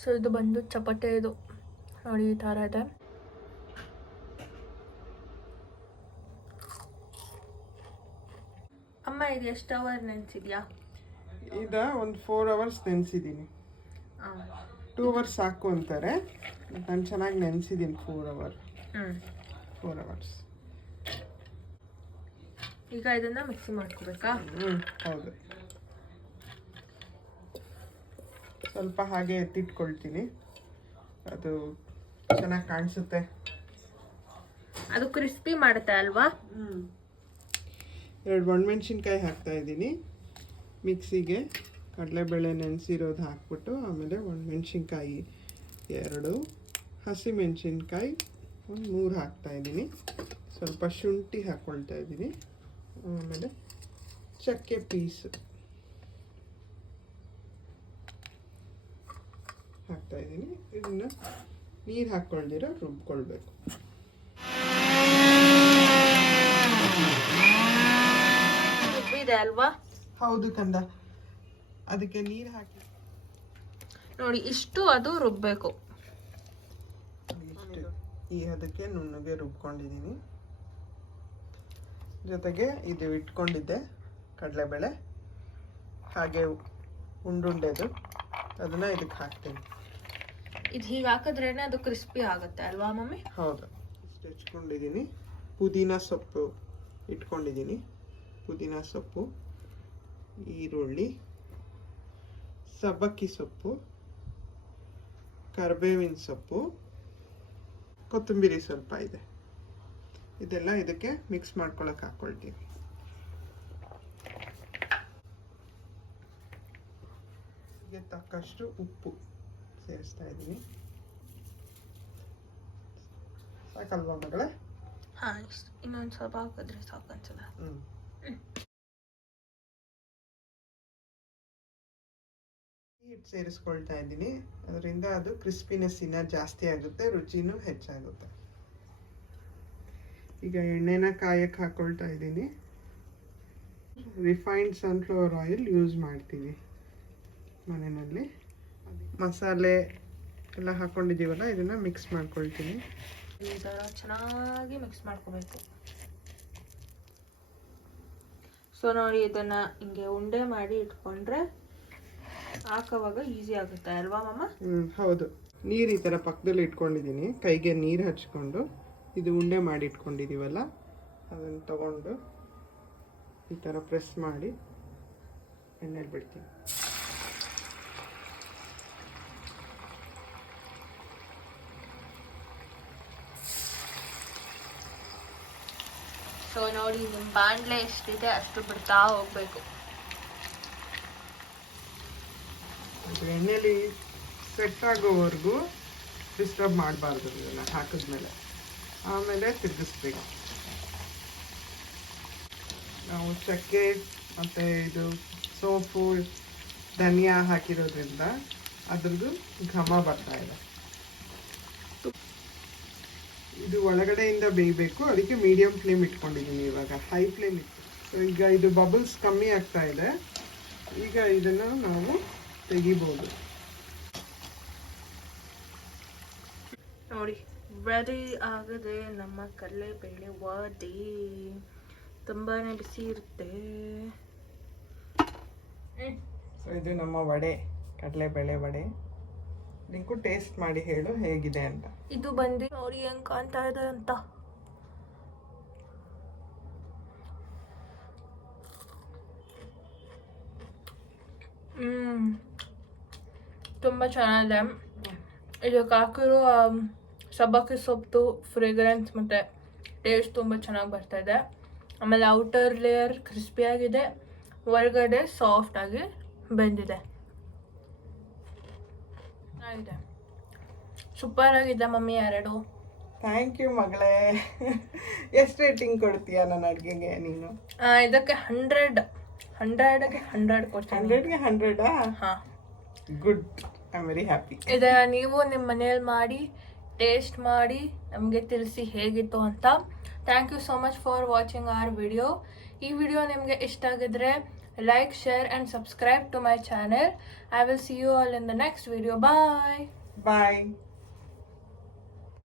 So ಇದು ಬಂದು ಚಪಾತಿ ಇದು ನೋಡಿ ಈ ಥರ ಇದೆ. ಅಮ್ಮ ಇದು ಎಷ್ಟು ಅವರ್ ನೆನೆಸಿದ್ಯಾ? ಒಂದು 4 hours ನೆನೆಸಿದ್ದೀನಿ. 2 hours ಸಾಕು ಅಂತಾರೆ, ನಾನು ಚೆನ್ನಾಗಿ ನೆನೆಸಿದ್ದೀನಿ 4 hours. ಈಗ ಇದನ್ನ ಮಿಕ್ಸಿ ಮಾಡ್ಕೋಬೇಕಾ? ಹೌದು. ಸ್ವಲ್ಪ ಹಾಗೆ ಎತ್ತಿಟ್ಕೊಳ್ತೀನಿ, ಅದು ಚೆನ್ನಾಗಿ ಕಾಣಿಸುತ್ತೆ. ಅದು ಕ್ರಿಸ್ಪಿ ಮಾಡುತ್ತೆ ಅಲ್ವಾ? 2 ಒಣಮೆಣ್ಸಿನ್ಕಾಯಿ ಹಾಕ್ತಾ ಇದ್ದೀನಿ ಮಿಕ್ಸಿಗೆ. ಕಡಲೆಬೇಳೆ ನೆನೆಸಿರೋದು ಹಾಕ್ಬಿಟ್ಟು ಆಮೇಲೆ ಒಣಮೆಣ್ಸಿನ್ಕಾಯಿ 2, ಹಸಿಮೆಣ್ಸಿನ್ಕಾಯಿ 3 ಹಾಕ್ತಾ ಇದ್ದೀನಿ. ಸ್ವಲ್ಪ ಶುಂಠಿ ಹಾಕ್ಕೊಳ್ತಾ ಇದ್ದೀನಿ. ಆಮೇಲೆ ಚಕ್ಕೆ ಪೀಸ್ ಹಾಕ್ತಾ ಇದ್ದೀನಿ. ಇದನ್ನ ನೀರು ಹಾಕ್ಕೊಳ್ದಿರೋ ರುಬ್ಕೊಳ್ಬೇಕು. ರುಬ್ಬಿದೆ ಅಲ್ವಾ? ಹೌದು ಕಂದ, ಅದಕ್ಕೆ ನೀರು ಹಾಕಿ ನೋಡಿ ಇಷ್ಟು ಅದು ರುಬ್ಬೇಕು. ಈ ಅದಕ್ಕೆ ನುಣ್ಣಗೆ ರುಬ್ಕೊಂಡಿದ್ದೀನಿ. ಜೊತೆಗೆ ಇದು ಇಟ್ಕೊಂಡಿದ್ದೆ ಕಡಲೆಬೇಳೆ ಹಾಗೆ ಉಂಡುಂಡೆದು, ಅದನ್ನ ಇದಕ್ಕೆ ಹಾಕ್ತೀನಿ. ಇದು ಹೀಗೆ ಹಾಕಿದ್ರೇನೆ ಅದು ಕ್ರಿಸ್ಪಿ ಆಗುತ್ತೆ ಅಲ್ವಾ ಮಮ್ಮಿ? ಹೌದು. ಇಷ್ಟು ಹೆಚ್ಕೊಂಡಿದ್ದೀನಿ. ಪುದೀನ ಸೊಪ್ಪು ಇಟ್ಕೊಂಡಿದ್ದೀನಿ. ಪುದೀನ ಸೊಪ್ಪು, ಈರುಳ್ಳಿ, ಸಬ್ಬಕ್ಕಿ ಸೊಪ್ಪು, ಕರಿಬೇವಿನ ಸೊಪ್ಪು, ಕೊತ್ತಂಬರಿ ಸ್ವಲ್ಪ ಇದೆ. ಇದೆಲ್ಲ ಇದಕ್ಕೆ ಮಿಕ್ಸ್ ಮಾಡ್ಕೊಳಕ್ಕೆ ಹಾಕ್ಕೊಳ್ತೀನಿ. ಇದಕ್ಕೆ ತಕ್ಕಷ್ಟು ಉಪ್ಪು ಸೇರಿಸ್ತಾ ಇದ್ದೀನಿ. ಸಾಕಲ್ವಾ ಮಗಳೇ? ಹಾ, ಇನ್ನೊಂದು ಸ್ವಲ್ಪ ಹಾಕಿದ್ರೆ ಸಾಕು ಅನ್ಸಲ್ಲ. ಹಿಟ್ಟು ಸೇರಿಸ್ಕೊಳ್ತಾ ಇದ್ದೀನಿ. ಅದರಿಂದ ಅದು ಕ್ರಿಸ್ಪಿನೆಸ್ ಇನ್ನ ಜಾಸ್ತಿ ಆಗುತ್ತೆ, ರುಚಿನೂ ಹೆಚ್ಚಾಗುತ್ತೆ. ಈಗ ಎಣ್ಣೆನ ಕಾಯಕ್ಕೆ ಹಾಕೊಳ್ತಾ ಇದ್ದೀನಿ. ರಿಫೈನ್ಡ್ ಸನ್ಫ್ಲವರ್ ಆಯಿಲ್ ಯೂಸ್ ಮಾಡ್ತೀವಿ ಮನೆಯಲ್ಲಿ. ಮಸಾಲೆ ಎಲ್ಲ ಹಾಕೊಂಡಿದ್ದೀವಲ್ಲ, ಇದನ್ನ ಮಿಕ್ಸ್ ಮಾಡ್ಕೊಳ್ತೀನಿ. ಈ ಥರ ಚೆನ್ನಾಗಿ ಮಿಕ್ಸ್ ಮಾಡ್ಕೋಬೇಕು. ಸೊ ನೋಡಿ, ಇದನ್ನ ಹಿಂಗೆ ಉಂಡೆ ಮಾಡಿ ಇಟ್ಕೊಂಡ್ರೆ ಹಾಕೋವಾಗ ಈಸಿ ಆಗುತ್ತೆ ಅಲ್ವಾ ಮಮ್ಮ? ಹೌದು. ನೀರು ಈ ಥರ ಪಕ್ಕದಲ್ಲಿ ಇಟ್ಕೊಂಡಿದ್ದೀನಿ. ಕೈಗೆ ನೀರು ಹಚ್ಕೊಂಡು ಇದು ಉಂಡೆ ಮಾಡಿ ಇಟ್ಕೊಂಡಿದ್ದೀವಲ್ಲ, ಅದನ್ನು ತಗೊಂಡು ಈ ಥರ ಪ್ರೆಸ್ ಮಾಡಿ ಎಣ್ಣೆಲಿ ಬಿಡ್ತೀನಿ. ಸೊ ನೋಡಿ, ನಿಮ್ಮ ಬಾಂಡ್ಲೆ ಎಷ್ಟಿದೆ ಅಷ್ಟು ಬಿಡ್ತಾ ಹೋಗ್ಬೇಕು. ಎಣ್ಣೆಲಿ ಸೆಟ್ ಆಗೋವರೆಗೂ ಡಿಸ್ಟರ್ಬ್ ಮಾಡಬಾರ್ದು. ಇದನ್ನು ಹಾಕಿದ್ಮೇಲೆ ಆಮೇಲೆ ತಿರುಗಿಸ್ಬೇಕು. ನಾವು ಚಕ್ಕೆ ಮತ್ತು ಇದು ಸೋಪು ಧನಿಯಾ ಹಾಕಿರೋದ್ರಿಂದ ಅದ್ರದ್ದು ಘಮ ಬರ್ತಾ ಇದೆ. ಇದು ಒಳಗಡೆಯಿಂದ ಬೇಯಬೇಕು, ಅದಕ್ಕೆ ಮೀಡಿಯಂ ಫ್ಲೇಮ್ ಇಟ್ಕೊಂಡಿದ್ದೀನಿ. ಇವಾಗ ಹೈ ಫ್ಲೇಮ್ ಇತ್ತು. ಸೊ ಈಗ ಇದು ಬಬಲ್ಸ್ ಕಮ್ಮಿ ಆಗ್ತಾ ಇದೆ. ಈಗ ಇದನ್ನು ನಾವು ತೆಗಿಬೋದು. ನೋಡಿ, ರೆಡಿ ಆಗದೆ ನಮ್ಮ ಕಡಲೆಬೇಳೆ ವಡೆ. ತುಂಬಾನೇ ಬಿಸಿ ಇರುತ್ತೆ. ಸೊ ಇದು ನಮ್ಮ ವಡೆ, ಕಡಲೆಬೇಳೆ ವಡೆ. ನಿಂಗೂ ಟೇಸ್ಟ್ ಮಾಡಿ ಹೇಳು ಹೇಗಿದೆ ಅಂತ. ಇದು ಬಂದು ನೋಡಿ ಹೆಂಗ್ ಕಾಣ್ತಾ ಇದೆ ಅಂತ. ತುಂಬ ಚೆನ್ನಾಗಿದೆ. ಇದಕ್ಕೆ ಹಾಕಿರೋ ಸಬ್ಬಕ್ಕಿ ಸೊಪ್ಪು ಫ್ರೇಗ್ರೆನ್ಸ್ ಮತ್ತು ಟೇಸ್ಟ್ ತುಂಬ ಚೆನ್ನಾಗಿ ಬರ್ತಾ ಇದೆ. ಆಮೇಲೆ ಔಟರ್ ಲೇಯರ್ ಕ್ರಿಸ್ಪಿಯಾಗಿದೆ, ಹೊರಗಡೆ ಸಾಫ್ಟಾಗಿ ಬೆಂದಿದೆ. ಚೆನ್ನಾಗಿದೆ, ಸೂಪರ್ ಆಗಿದೆ ಮಮ್ಮಿ. 2 ಥ್ಯಾಂಕ್ ಯು ಮಗಳೇ. ಎಷ್ಟು ರೇಟಿಂಗ್ ಕೊಡ್ತೀಯಾ ನನ್ನ ಅಡುಗೆಗೆ ನೀನು? ಇದಕ್ಕೆ 100ಗೆ 100 ಕೊಡ್ತೀನಿ. 100ಗೆ 100? ಹಾಂ, good. I am very happy. ಇದನ್ನು ನೀವು ನಿಮ್ಮ ಮನೇಲಿ ಮಾಡಿ ಟೇಸ್ಟ್ ಮಾಡಿ ನಮಗೆ ತಿಳಿಸಿ ಹೇಗಿತ್ತು ಅಂತ. Thank you so much for watching our video. ಈ ವಿಡಿಯೋ ನಿಮಗೆ ಇಷ್ಟ ಆಗಿದ್ರೆ like, share and subscribe to my channel. I will see you all in the next video. Bye. Bye.